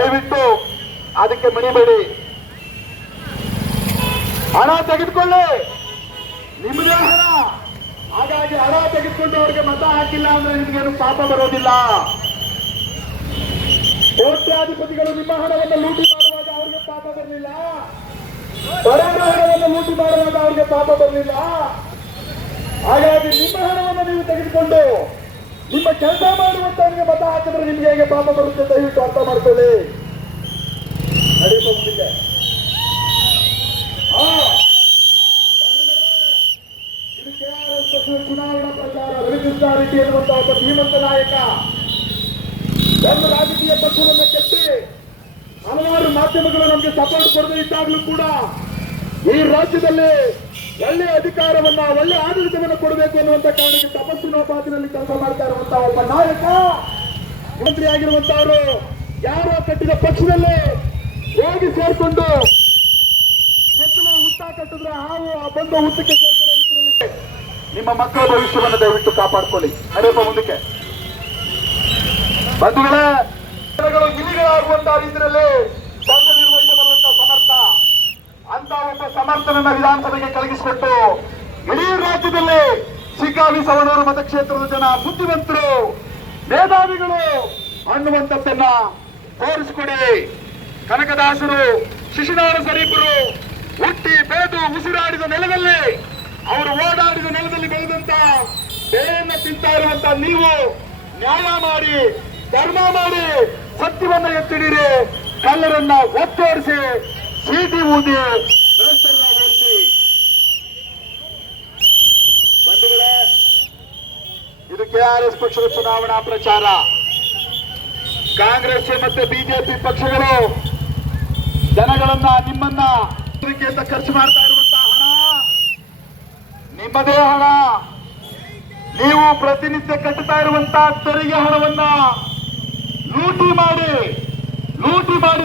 ದಯವಿಟ್ಟು ಅದಕ್ಕೆ ಮಣಿಬೇಡಿ. ಹಣ ತೆಗೆದುಕೊಳ್ಳಿ, ನಿಮ್ಮದೇ ಹಣ. ಹಾಗಾಗಿ ಹಣ ತೆಗೆದುಕೊಂಡು ಅವರಿಗೆ ಮತ ಹಾಕಿಲ್ಲ ಅಂದ್ರೆ ನಿಮಗೇನು ಪಾಪ ಬರೋದಿಲ್ಲ. ಕೋಟ್ಯಾಧಿಪತಿಗಳು ನಿಮ್ಮ ಹಣವನ್ನು ಲೂಟಿ ಮಾಡುವಾಗ ಅವ್ರಿಗೆ ಪಾಪ ಬರಲಿಲ್ಲ, ಬಡವರ ಹಣವನ್ನು ಲೂಟಿ ಮಾಡುವಾಗ ಅವ್ರಿಗೆ ಪಾಪ ಬರಲಿಲ್ಲ. ಹಾಗಾಗಿ ನಿಮ್ಮ ಹಣವನ್ನು ನೀವು ತೆಗೆದುಕೊಂಡು ನಿಮ್ಮ ಕೆಲಸ ಮಾಡುವಂತವರಿಗೆ ಮತ ಹಾಕಿದ್ರೆ ನಿಮ್ಗೆ ಹೇಗೆ ಪಾಪ ಬರುತ್ತೆ ದಯವಿಟ್ಟು ಅರ್ಥ ಮಾಡ್ಕೊಳ್ಳಿ. ನಡೆಯುವ ಮುಂದಿಗೆ ಇದು ಕೆಆರ್ಎಸ್ ಪಕ್ಷದ ಚುನಾವಣಾ ಪ್ರಚಾರ. ರವಿಕೃಷ್ಣಾರೆಡ್ಡಿ ಎನ್ನುವಂತಹ ಒಬ್ಬ ಧೀಮಂತ ನಾಯಕ ಒಂದು ರಾಜಕೀಯ ಪಕ್ಷವನ್ನು ಕೆತ್ತಿ ಹಲವಾರು ಮಾಧ್ಯಮಗಳು ನಮಗೆ ಸಪೋರ್ಟ್ ಕೊಡದೇ ಇದ್ದಾಗಲೂ ಕೂಡ ಈ ರಾಜ್ಯದಲ್ಲಿ ಒಳ್ಳೆ ಅಧಿಕಾರವನ್ನ, ಒಳ್ಳೆ ಆಡಳಿತವನ್ನು ಕೊಡಬೇಕು ಎನ್ನುವಂತ ಕಾರಣಕ್ಕೆ ತಪಸ್ಸಿನೋಪಾದಿನಲ್ಲಿ ಕೆಲಸ ಮಾಡ್ತಾ ಇರುವಂತಹ ಒಬ್ಬ ನಾಯಕ, ಮಂತ್ರಿ ಆಗಿರುವಂತವರು ಯಾರೋ ಕಟ್ಟಿದ ಪಕ್ಷದಲ್ಲಿ ಹೋಗಿ ಸೇರ್ಕೊಂಡು ಎತ್ತಲ ಹುಟ್ಟ ಕಟ್ಟಿದ್ರೆ ಹಾವು ಬಂದು ಹುಟ್ಟಕ್ಕೆ ಸೇರ್ಕೊಳ್ಳೋ ನಿಮ್ಮ ಮಕ್ಕಳ ಭವಿಷ್ಯವನ್ನು ದಯವಿಟ್ಟು ಕಾಪಾಡ್ಕೊಳ್ಳಿ. ನಡೆಯಪ್ಪ ಮುಂದಕ್ಕೆ. ಬಂಧುಗಳೇ, ಇಲಿಗಳಾಗುವಂತಹ ರೀತಿಯಲ್ಲಿ ಕೆಲಸ ನಿರ್ವಹಿಸಬಲ್ಲಂತ ಸಮರ್ಥ ಅಂತ ಒಬ್ಬ ಸಮರ್ಥನನ್ನ ವಿಧಾನಸಭೆಗೆ ಕಳುಹಿಸಿಕೊಟ್ಟು ಇಡೀ ರಾಜ್ಯದಲ್ಲಿ ಶಿಗ್ಗಾವಿ ಸವಣೂರು ಮತಕ್ಷೇತ್ರದ ಜನ ಬುದ್ಧಿವಂತರು, ಮೇಧಾವಿಗಳು ಅನ್ನುವಂಥದ್ದನ್ನ ತೋರಿಸಿಕೊಡಿ. ಕನಕದಾಸರು, ಶಿಶುನಾಳ ಶರೀಫರು ಹುಟ್ಟಿ ಬೆಳೆದು ಉಸಿರಾಡಿದ ನೆಲದಲ್ಲಿ, ಅವರು ಓಡಾಡಿದ ನೆಲದಲ್ಲಿ ಬೆಳೆದಂತ ಬೆಳೆಯನ್ನ ತಿಂತಾ ಇರುವಂತ ನೀವು ನ್ಯಾಯ ಮಾಡಿ, ಧರ್ಮ ಮಾಡಿ, ಸತ್ಯವನ್ನ ಎತ್ತಿಡಿರಿ, ಕಳ್ಳರನ್ನ ಒತ್ತೋಡಿಸಿ, ಚೀಟಿ ಊದಿ, ಭ್ರಷ್ಟರನ್ನ ಓಡಿಸಿ. ಬಂಧುಗಳೇ, ಇದು ಕೆಆರ್ಎಸ್ ಪಕ್ಷದ ಚುನಾವಣಾ ಪ್ರಚಾರ. ಕಾಂಗ್ರೆಸ್ ಮತ್ತೆ ಬಿಜೆಪಿ ಪಕ್ಷಗಳು ಜನಗಳನ್ನ, ನಿಮ್ಮನ್ನ ಅಂತ ಖರ್ಚು ಮಾಡ್ತಾ ಇರುವಂತಹ ಹಣ ನಿಮ್ಮದೇ ಹಣ. ನೀವು ಪ್ರತಿನಿತ್ಯ ಕಟ್ಟುತ್ತಾ ಇರುವಂತಹ ತೆರಿಗೆ ಹಣವನ್ನ ಲೂಟಿ ಮಾಡಿ